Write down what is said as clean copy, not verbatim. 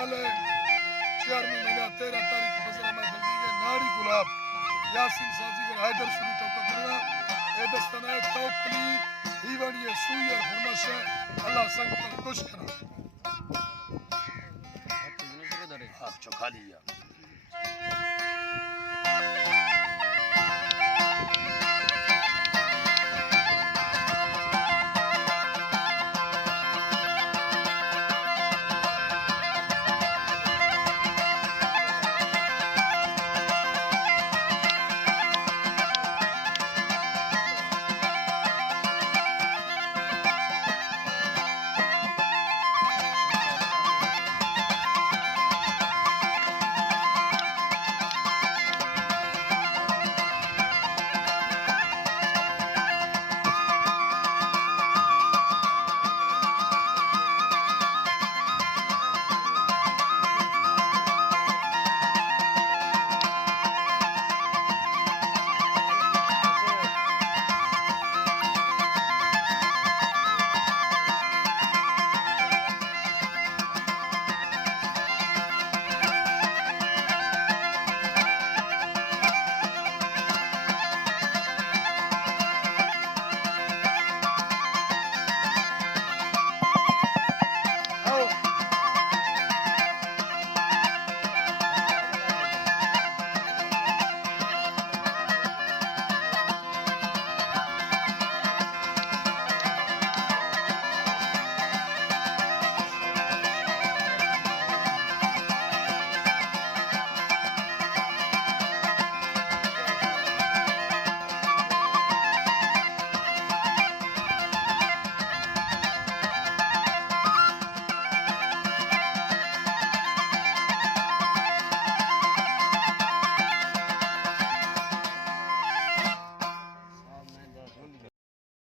साल है 4 महीना 13 तारीख फजला में बल्दी के नारी गुलाब यासीन साजी के हैदर सुनी तो करना ए दस्ताना तौकली हीवानी सुई और फरमाश अल्लाह संग पर खुश करा हां चुका लिया